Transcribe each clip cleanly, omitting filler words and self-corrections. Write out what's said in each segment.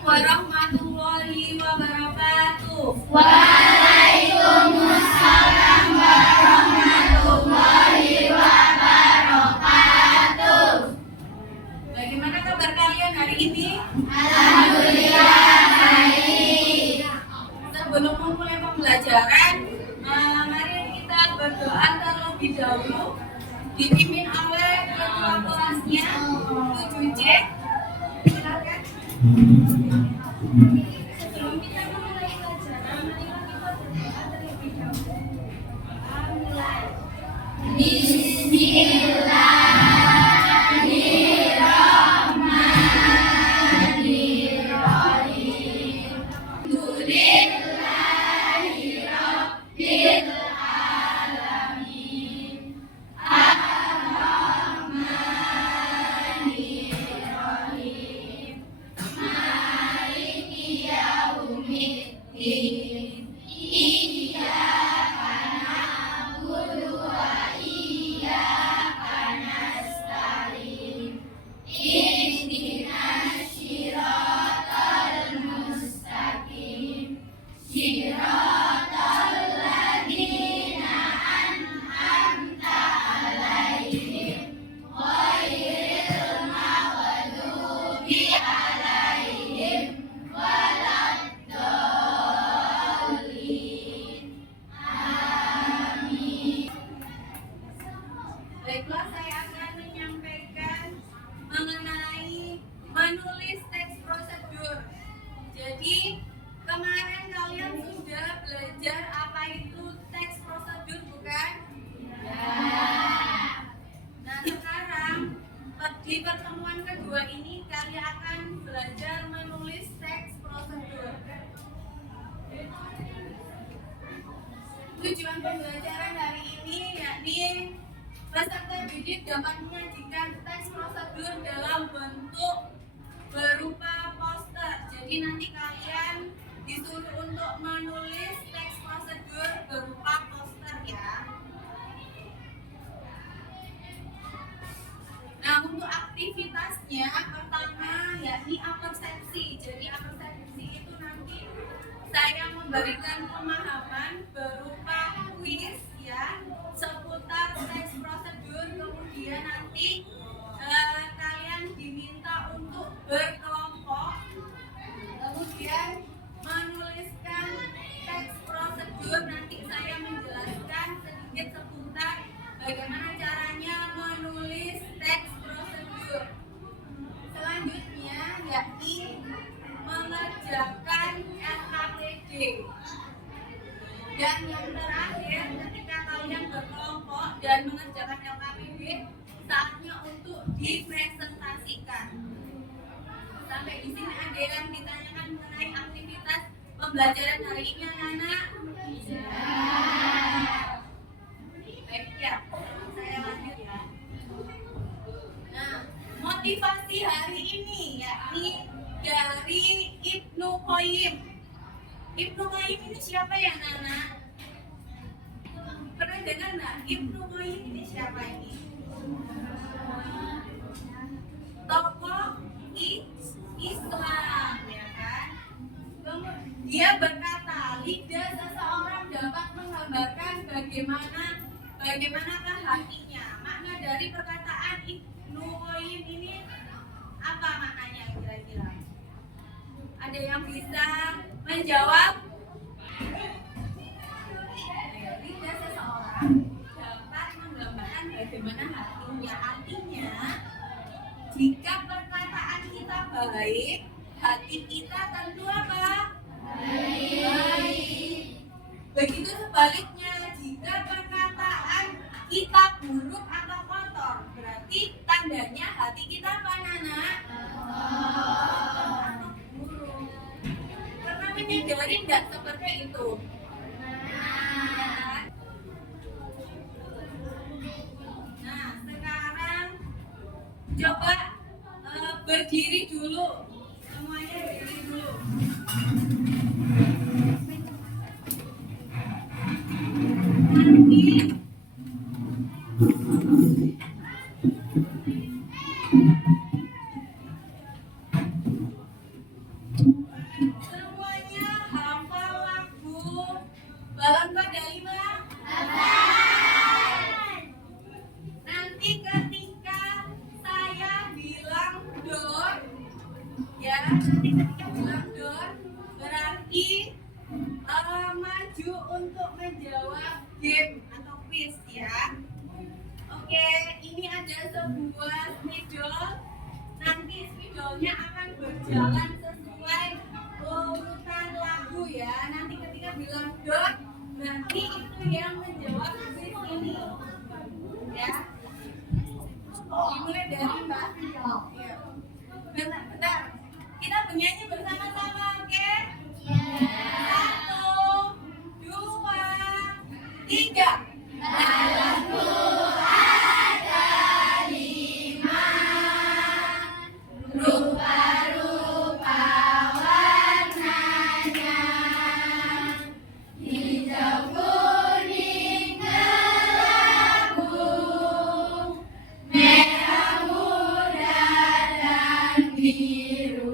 warahmatullahi wabarakatuh. Waalaikumsalam warahmatullahi wabarakatuh. Bagaimana kabar kalian hari ini? Alhamdulillah baik. Sebelum memulai pembelajaran, mari kita berdoa terlebih dahulu, dipimpin oleh ketua kelasnya 7C. Silakan. Sebelum kita memulai pelajaran, mari kita berdoa terlebih dahulu. Bismillahirrahmanirrahim. Baiklah, saya akan menyampaikan mengenai menulis teks prosedur. Jadi, kemarin kalian sudah belajar apa itu teks prosedur, bukan? Nah, sekarang di pertemuan kedua ini kalian akan belajar menulis teks prosedur. Tujuan pembelajaran hari ini yakni peserta didik dapat menyajikan teks prosedur dalam bentuk berupa poster. Jadi nanti kalian disuruh untuk menulis teks prosedur berupa poster ya. Nah, untuk aktivitasnya pertama yakni apersepsi. Jadi apersepsi itu nanti saya memberikan pemahaman berupa kuis ya seputar teks prosedur, kemudian nanti kalian diminta untuk berkelompok, kemudian menuliskan teks prosedur. Nanti saya menjelaskan sedikit seputar bagaimana caranya menulis teks prosedur. Selanjutnya yakni mengerjakan LKPD. Dan yang terakhir, ketika kalian berkelompok dan mengerjakan LKPD, saatnya untuk dipresentasikan. Sampai di sini ada yang ditanyakan mengenai aktivitas pembelajaran hari ini, anak-anak? Baik ya, saya lanjut ya. Nah, motivasi hari ini yakni dari Ibnu Qayyim. Ibnu Qayyim ini siapa ya, Nana? Pernah dengar nggak? Ibnu Qayyim ini siapa ini? Tokoh Islam, ya kan? Dia berkata, lidah seseorang dapat menggambarkan bagaimanakah hatinya. Makna dari perkataan Ibnu Qayyim ini apa maknanya kira-kira? Ada yang bisa menjawab? Lidah seseorang dapat menggambarkan bagaimana hatinya. Artinya, jika perkataan kita baik, hati kita tentu apa? Baik. Begitu sebaliknya, jika perkataan kita buruk atau kotor, berarti tandanya hati kita apa, Nana? Pernah menyadari nggak seperti itu? Nah, sekarang coba berdiri dulu. Semuanya berdiri dulu. Nanti ketika bilang door berarti maju untuk menjawab game atau quiz ya. Oke, ini ada sebuah spidol. Nanti spidolnya akan berjalan sesuai urutan lagu ya. Nanti ketika bilang door berarti itu yang menjawab quiz ini ya. Dimulai dari Mbak. Iya. Bentar. Kita bernyanyi bersama-sama, oke? Satu, dua, tiga. Dalamku ada 5 rupa-rupa warnanya, hijau, kuning, kelabu, merah muda dan biru.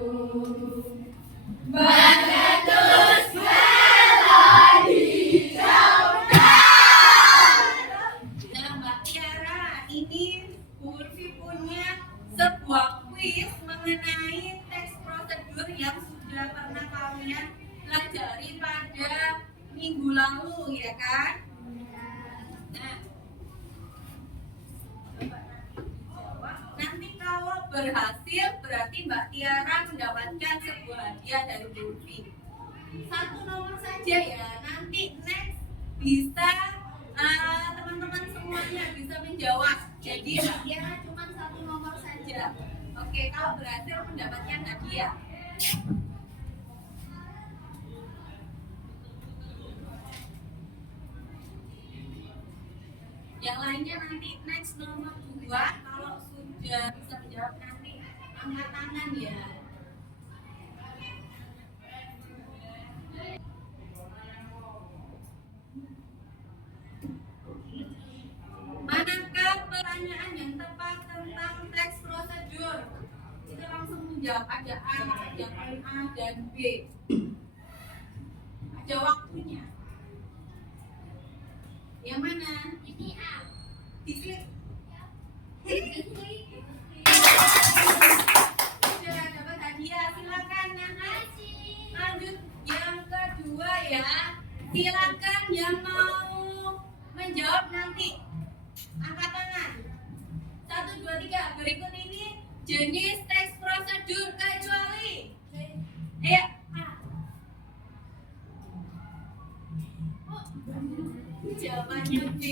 Bagatus merah hijau. Nah, Mbak Tiara, ini Bu Ulfi punya sebuah kuis mengenai teks prosedur yang sudah pernah kalian pelajari pada minggu lalu, ya kan? Nah, coba nanti dijawab. Nanti kalau berhasil, berarti Mbak Tiara mendapatkan sebuah hadiah dari Bu Ulfi. Satu nomor saja ya, nanti next bisa teman-teman semuanya bisa menjawab. Jadi Mbak Tiara cuma satu nomor saja. Oke, kalau berhasil mendapatkan hadiah. Yang lainnya nanti next nomor 2. Kalau sudah bisa menjawab nanti angkat tangan ya. Manakah pertanyaan yang tepat tentang teks prosedur? Kita langsung menjawab. Ada A, ada poin A dan B. Ada waktunya. Yang mana? Ini A. Diklik. Sudah dapat hadiah. Silakan nanti lanjut yang kedua ya. Silakan yang mau menjawab nanti angkat tangan. 1, 2, 3. Berikut ini jenis teks prosedur kecuali. Ayo. Jawabannya B.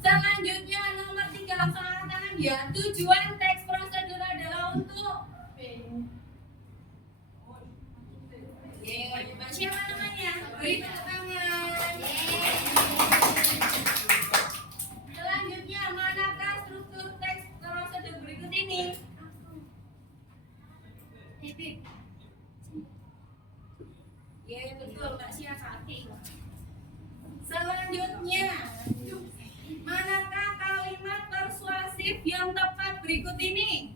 Selanjutnya nomor 3, langsung angkat tangan ya. Tujuan teks prosedur adalah untuk Mbak siapa namanya? Beri tepuk tangan. Selanjutnya, manakah struktur teks prosedur berikut ini? Titik. Ya betul, Mbak Sia Sati. Selanjutnya, manakah kalimat persuasif yang tepat berikut ini?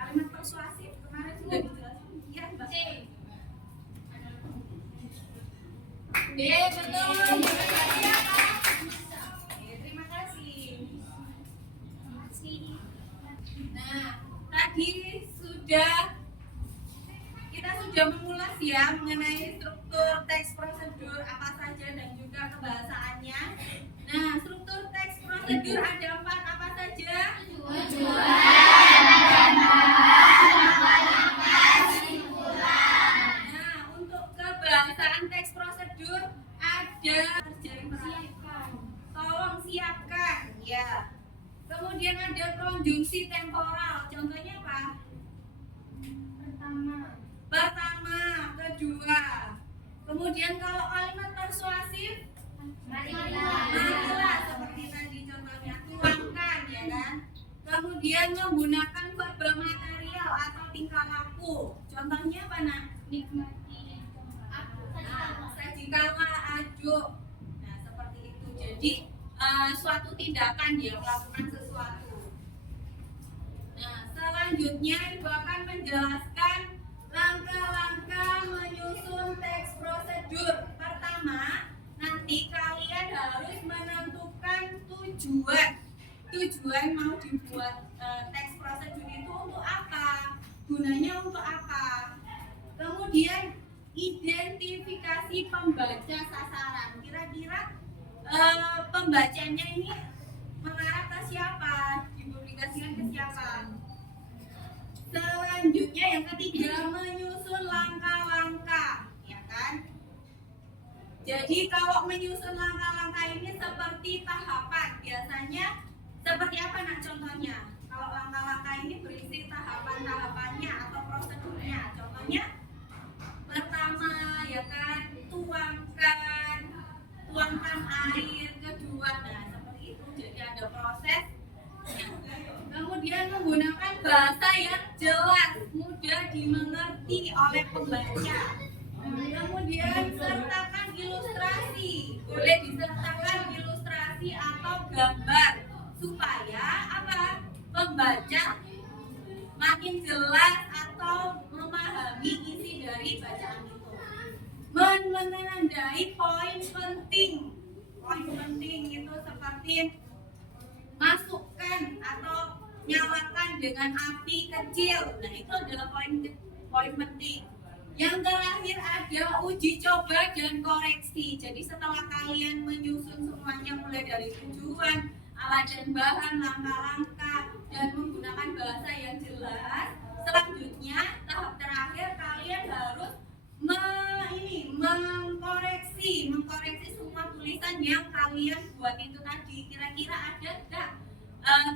Kalimat persuasif kemarin sudah dijelaskan. Ya, Mbak. Betul. Terima kasih. Nah, tadi kita sudah mengulas ya mengenai struktur teks prosedur apa saja dan juga kebahasaannya. Nah, struktur teks prosedur ada 4 apa saja? Nah, untuk kebahasaan teks prosedur ada tolong siapkan ya. Kemudian ada konjungsi temporal. Contohnya apa? Pertama, kedua. Kemudian kalau kalimat persuasif, marilah seperti tadi contohnya tuangkan ya kan. Kemudian menggunakan verbal material atau tingkah laku. Contohnya apa nak? Nikmati. Sajikalah aduk. Nah seperti itu. Jadi suatu tindakan dia melakukan sesuatu. Nah selanjutnya ibu akan menjelaskan langkah-langkah menyusun teks prosedur. Pertama, nanti kalian harus menentukan tujuan. tujuan mau dibuat teks prosedur itu untuk apa, gunanya untuk apa. Kemudian identifikasi pembaca sasaran, kira-kira pembacanya ini mengarah ke siapa, dipublikasikan ke siapa. Selanjutnya yang ketiga, menyusun langkah-langkah, ya kan? Jadi kalau menyusun langkah-langkah ini seperti tahapan, biasanya seperti apa nak contohnya? Kalau langkah-langkah ini berisi tahapan-tahapannya atau prosedurnya. Contohnya pertama, ya kan, tuangkan air, kedua, nah seperti itu. Jadi ada proses. Kemudian menggunakan bahasa yang jelas, mudah dimengerti oleh pembaca. Kemudian sertakan ilustrasi, boleh disertakan ilustrasi atau gambar supaya apa? Pembaca makin jelas atau memahami isi dari bacaan itu. Menandai poin penting. Poin penting itu seperti masukkan atau nyalakan dengan api kecil. Nah, itu adalah poin penting. Yang terakhir ada uji coba dan koreksi. Jadi setelah kalian menyusun semuanya mulai dari tujuan, alat dan bahan, langkah-langkah, dan menggunakan bahasa yang jelas, selanjutnya tahap terakhir kalian harus mengkoreksi semua tulisan yang kalian buat itu tadi. Kira-kira ada nggak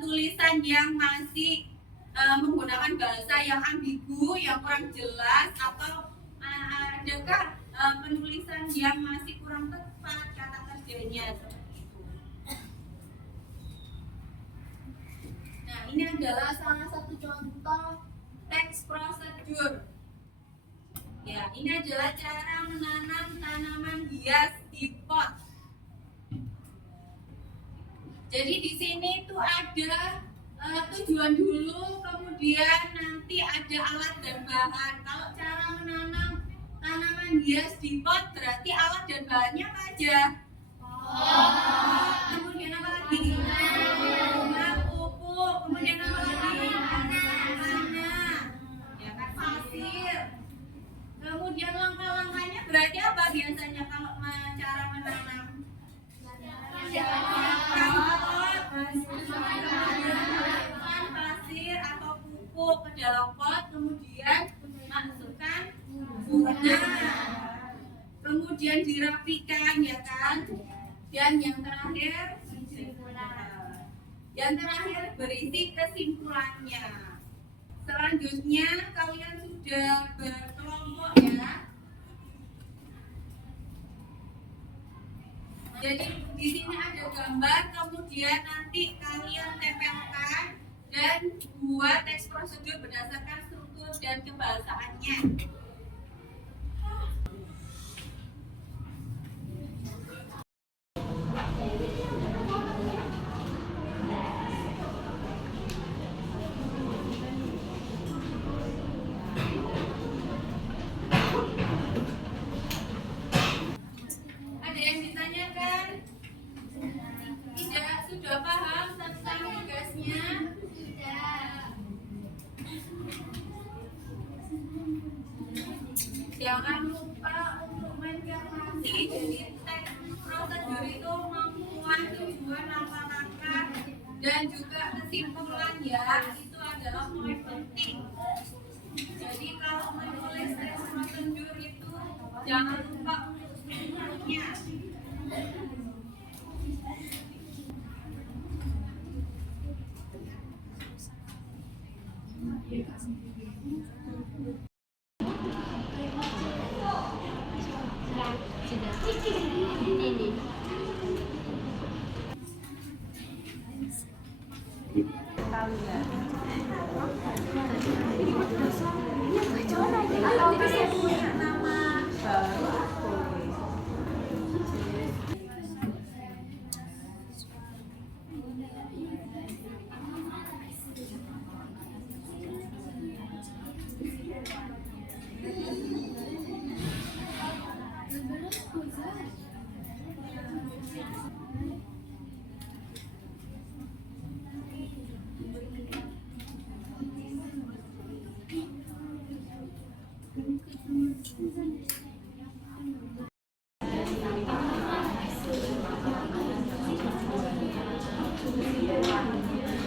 tulisan yang masih menggunakan bahasa yang ambigu, yang kurang jelas, atau adakah penulisan yang masih kurang tepat kata kerjanya seperti itu. Nah, ini adalah salah satu contoh teks prosedur. Ya, ini adalah cara menanam tanaman hias di pot. Jadi di sini tuh ada tujuan dulu, kemudian nanti ada alat dan bahan. Kalau cara menanam tanaman hias di pot berarti alat dan bahannya apa aja? Kemudian apa lagi? Bunga, pupuk, kemudian apa lagi? Tanah, ya kan, pasir. Kemudian langkah-langkahnya berarti apa biasanya kalau cara menanam? Pasir atau pupuk ke dalam pot, kemudian masukkan bunga, kemudian dirapikan, ya kan. Dan yang terakhir berisi kesimpulannya. Selanjutnya kalian sudah berkelompok, ya. Jadi di sini ada gambar, kemudian nanti kalian tempelkan dan buat teks prosedur berdasarkan struktur dan kebahasaannya. Ada yang ditanyakan? Tidak, sudah paham tentang tugasnya? Jangan lupa untuk mencermati. Jadi teks prosedur itu memuat tujuan, langkah-langkah, dan juga kesimpulan, ya. Itu adalah poin penting. Jadi kalau menulis teks prosedur itu jangan lupa untuk strukturnya.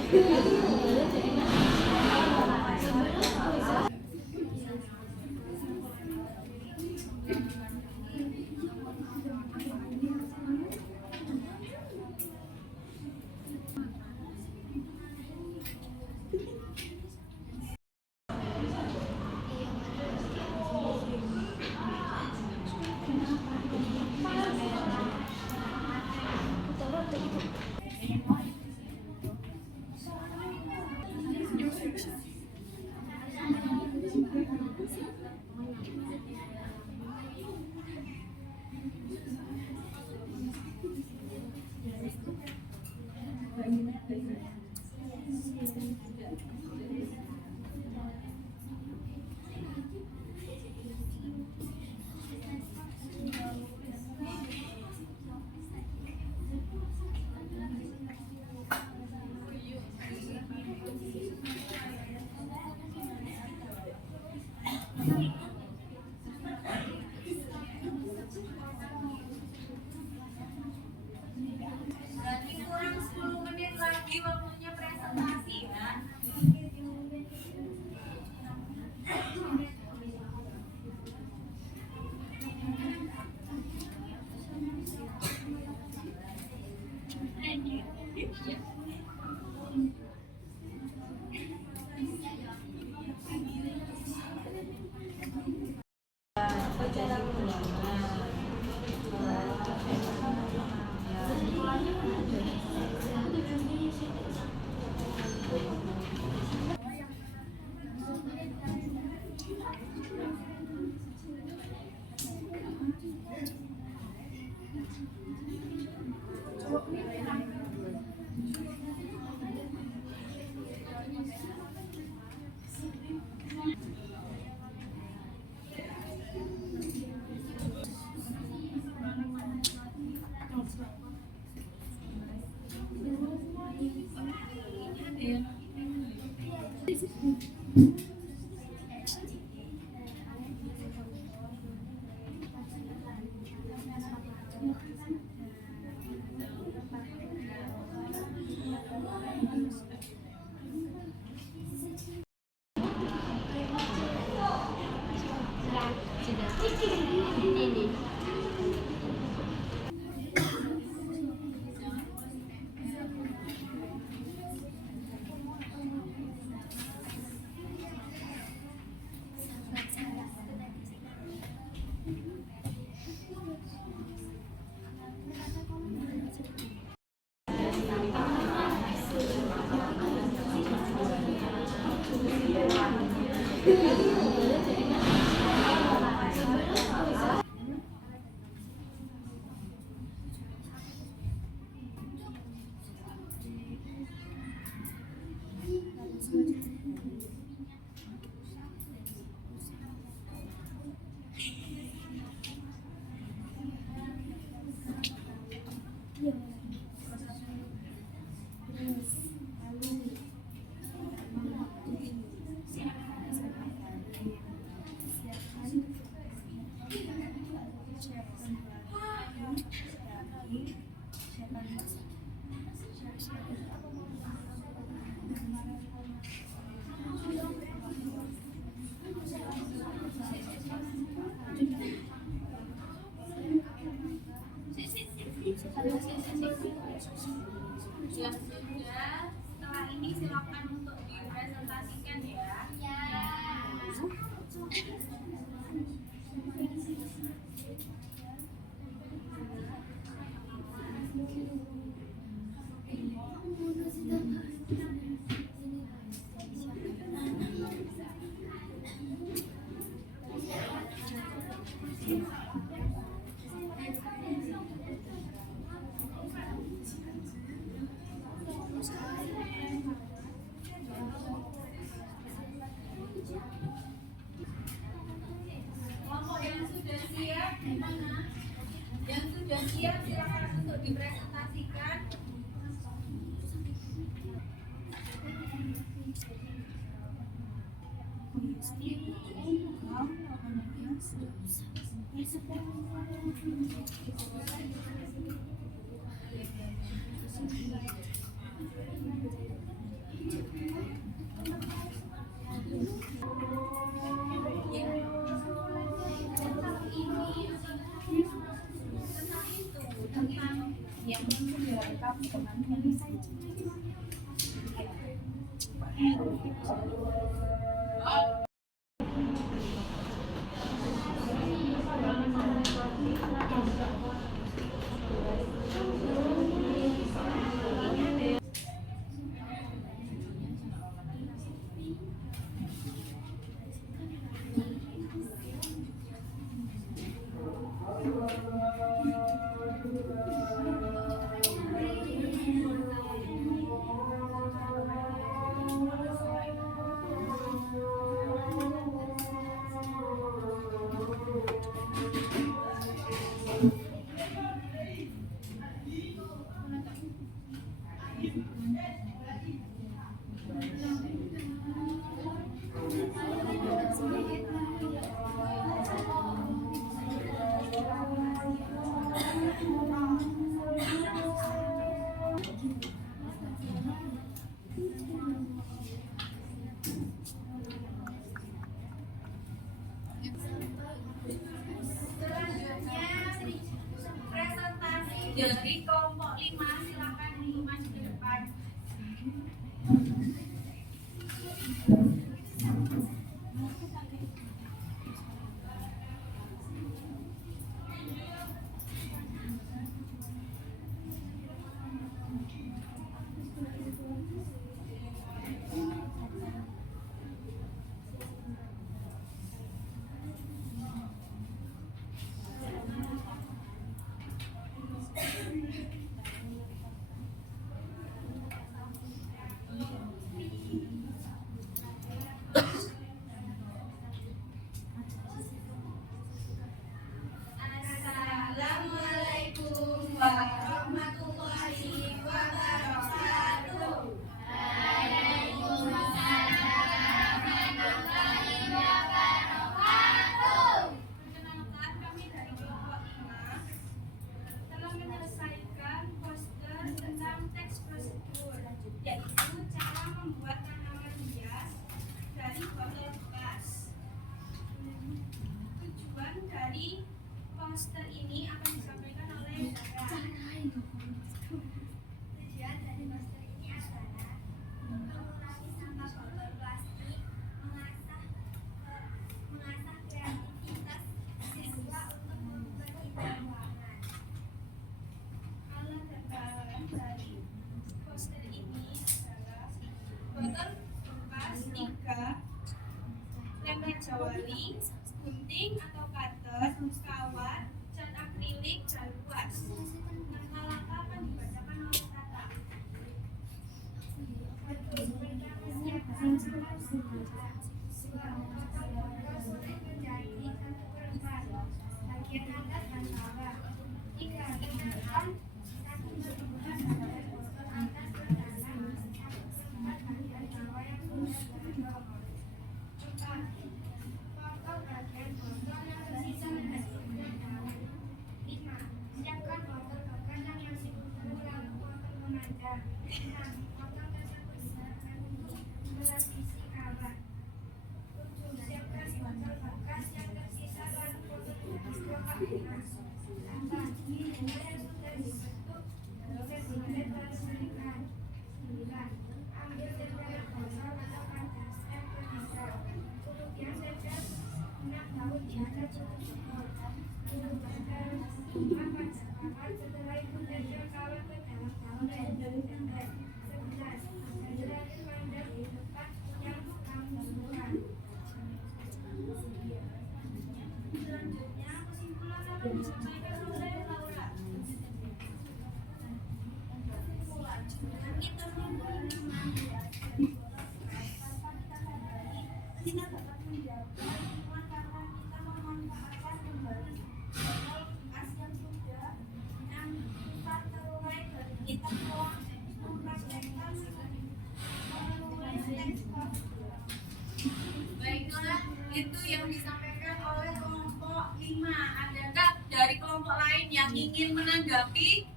Berarti kurang 10 menit lagi waktunya presentasi ya. Ya sudah, setelah ini silakan untuk dipresentasikan ya. Kelompok yang sudah siap, yang sudah siap silakan untuk dipresentasikan. Selanjutnya presentasi dari kelompok 5, silakan untuk maju ke depan. Assalamualaikum warahmatullahi wabarakatuh. Perkenalkan, kami dari kelompok 5 telah menyelesaikan poster tentang teks prosedur, yaitu cara membuat tanaman hias dari botol bekas. Tujuan dari poster ini akan disampaikan oleh Zara. Tujuan dari poster ini adalah mengurangi sampah botol plastik, mengasah kreativitas siswa untuk mengubah cita ruangan. Alat dan bahan dari poster ini adalah botol bekas 3, lem raja wali, gunting atau cutter, kawat, cat akrilik, dan kuas. Kata-kata akan dibacakan oleh Tata. Bagian atas dan bawah. 3. Gunakan satu berbulan pada botol atas ke dalam, 1/4 bagian bawah yang sudah terendam. 4. Potong bagian botol yang tersisa dengan daun. 5. Siapkan botol bekas yang masih utuh lalu potong memanjang. 6. Potong tersebut dengan untuk melapisi kawat. 7. Siapkan botol bekas yang tersisa lalu potong dengan stroke 5. 8. Bunga yang sudah dibentuk set-set lalu berikan. 9. Ambil tempelan botol atau kaca stem ke pisau. Kemudian tempel 6 daun di atas tutup botol. Tempel 5 pada kawat. Setelah itu tempel kawat ke dalam daun dan tempel. 11. Jalanin mandek di tempat yang kamu tentukan. Selanjutnya, kesimpulan akan disampaikan oleh Laura. Kita dapat menjaga lingkungan karena kita memanfaatkan kembali botol bekas yang sudah kita terurai dan kita mempraktekkan menulis teks prosedur. Baiklah, itu yang disampaikan oleh kelompok 5. Adakah dari kelompok lain yang ingin menanggapi?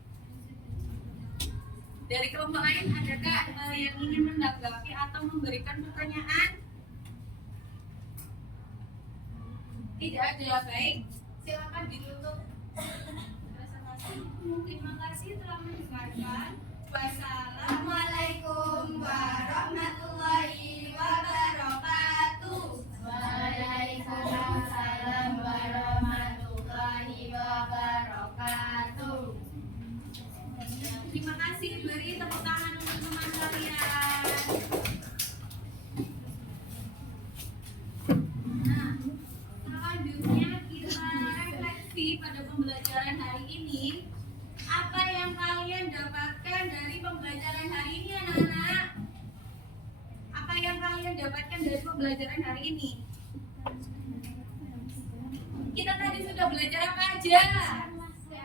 Dari kelompok lain adakah yang ingin menanggapi atau memberikan pertanyaan? Tidak ada. Baik, silakan ditutup presentasi. Terima kasih telah mendengarkan. Wassalamualaikum warahmatullahi wabarakatuh. Waalaikumsalam warahmatullahi wabarakatuh. Terima kasih, beri tepuk tangan untuk teman kalian. Nah, selanjutnya kita refleksi pada pembelajaran hari ini. Apa yang kalian dapatkan dari pembelajaran hari ini, anak-anak? Apa yang kalian dapatkan dari pembelajaran hari ini? Kita tadi sudah belajar apa aja?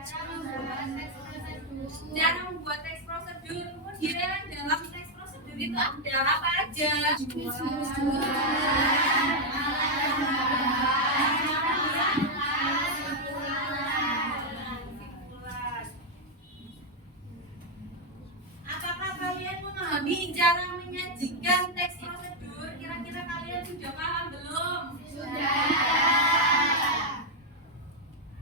Cara membuat teks prosedur. Kemudian dalam teks prosedur itu ada apa aja? Apakah kalian memahami cara menyajikan teks prosedur? Kira-kira kalian sudah paham belum?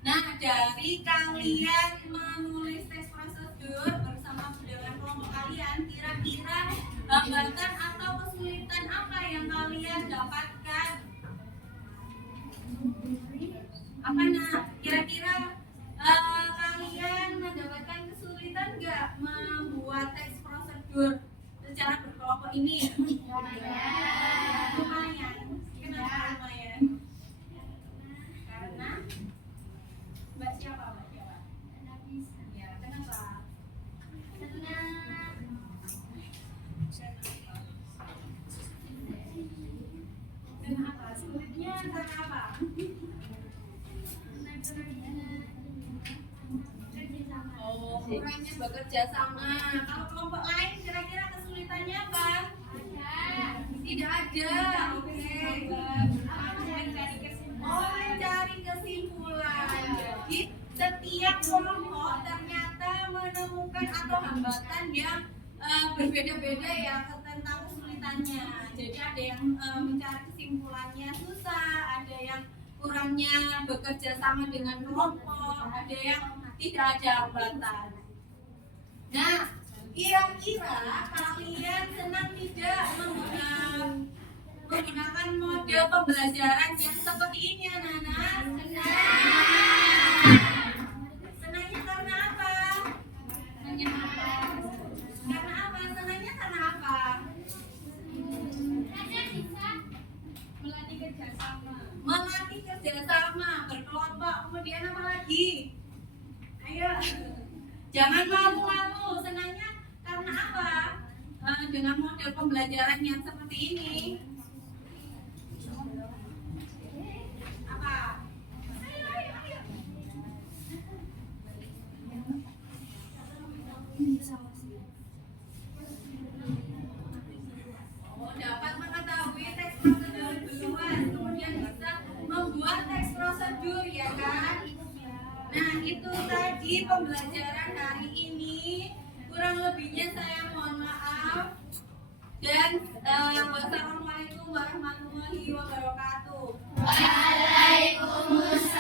Nah, dari kalian menulis teks prosedur bersama dengan kelompok kalian, kira-kira hambatan atau kesulitan apa yang kalian dapatkan? Apa nak? Kira-kira kalian mendapatkan kesulitan nggak membuat teks prosedur secara berkelompok ini? Lumayan. Kenapa lumayan? Karena Mbak siapa? Ya, kenapa? Kenapa? Sulitnya karena apa? Oh, kurangnya bekerja sama. Kalau kelompok lain kira-kira kesulitannya apa? Tidak ada. Oke. Oh, mencari kesimpulan. Jadi setiap kelompok ternyata menemukan atau hambatan yang berbeda-beda ya tentang kesulitannya. Jadi ada yang mencari kesimpulannya susah, ada yang kurangnya bekerja sama dengan kelompok, ada yang tidak ada hambatan. Nah, kira-kira kalian senang tidak menggunakan mode pembelajaran yang seperti ini, anak-anak? Senangnya karena apa? Karena apa? Senangnya karena apa? Melatih kerjasama, berkelompok, kemudian apa lagi? Ayo, jangan malu-malu. Senangnya karena apa? Dengan model pembelajaran yang seperti ini. Apa? Ayo. Oh, dapat mengetahui teks prosedur duluan, kemudian bisa membuat teks prosedur, ya kan? Nah, itu tadi pembelajaran hari ini. Kurang lebihnya saya mohon maaf. Dan wassalamualaikum warahmatullahi wabarakatuh. Waalaikumsalam